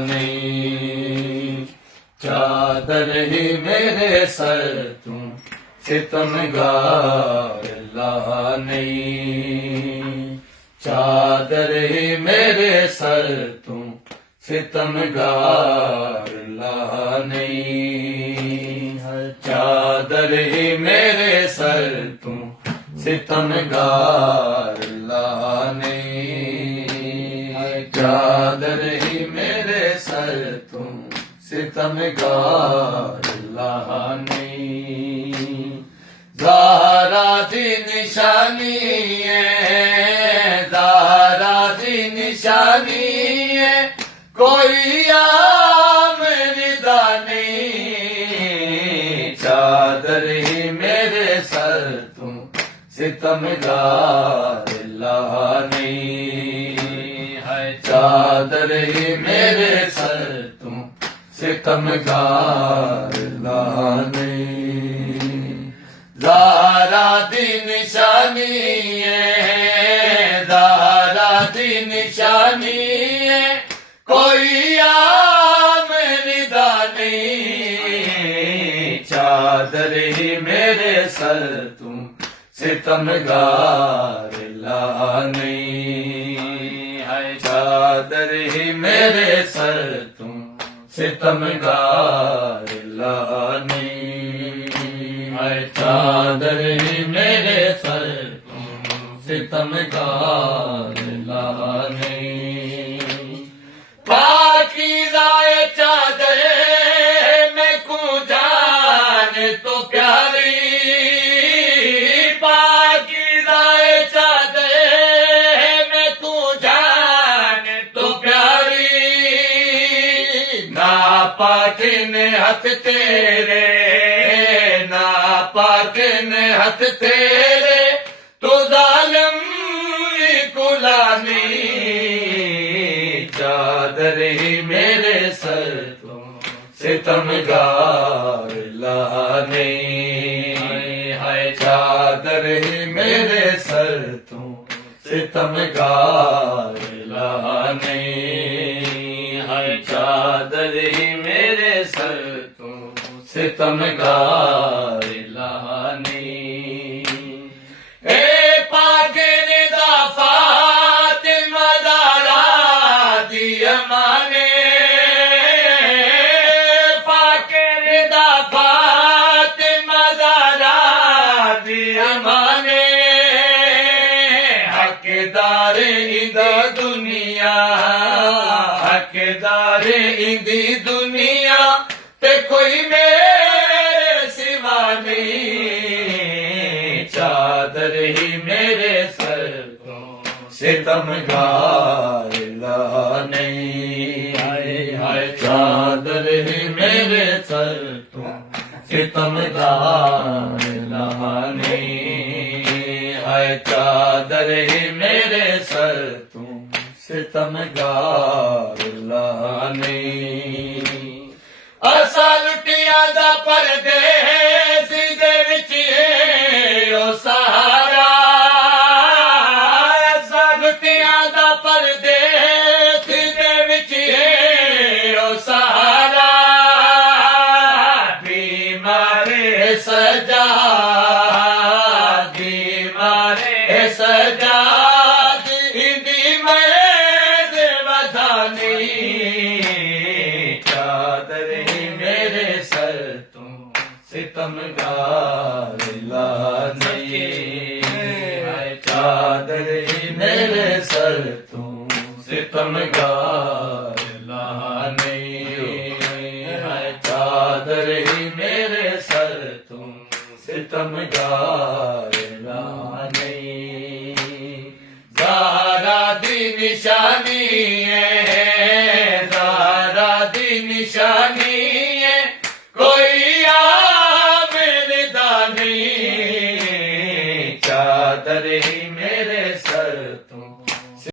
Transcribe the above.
नहीं, चादर ही मेरे सर तू सितमगार नहीं, चादर ही मेरे सर तू सितमगार नहीं, चादर ही मेरे सर तू सितमगार नहीं, चादर ही मेरे सर तू सितमगार नहीं। ज़हरा दी निशानी है, ज़हरा दी निशानी है, कोई आम रिदा नहीं, चादर ही मेरे सर तू सितमगार नहीं, है चादर ही मेरे सर तू सितमगार नहीं। ज़हरा दी निशानी है, ज़हरा दी निशानी है, कोई आम रिदा नहीं, चादर ही मेरे सर तू सितमगार नहीं, है चादर ही मेरे सर तू सितमगार नहीं, है चादर ही मेरे सर तू सितमगार नहीं। पाकीज़ाए चादर मैं को जान तो प्यारी, पाकीज़ाए चादर मैं को जान तो प्यारी, नापाक ने हथ तेरे, नापाक ने हथ तेरे, तो जालिम गुलामी, चादर ही मेरे सर तू सितमगार नहीं, है चादर ही मेरे सर तू सितमगार नहीं, है चादर ही मेरे सर तू सितमगार नहीं। ए पागिर दा फातिमा ज़हरा दी अमाने, पागिर दा फातिमा ज़हरा दी अमाने, हकदार इंदा दुनिया, हकदार इंदी दुनिया, ते कोई मेरे सिवा नहीं, चादर ही मेरे सर तू सितमगार नहीं, है चादर ही मेरे सर तू सितमगार नहीं, है चादर ही मेरे सर तू सितमगार नहीं। असा लुटिया दा परदेस दे विच ओ सहारा, असा लुटिया दा परदेस दे विच ओ सहारा, बीमारे सजा, बीमारे सजा, इंदी मैद वधानी, चादर ही मेरे सर तू सितमगार नहीं, है चादर ही मेरे सर तू सितमगार नहीं, है चादर ही मेरे सर तू सितमगार नहीं। ज़हरा दी निशानी है,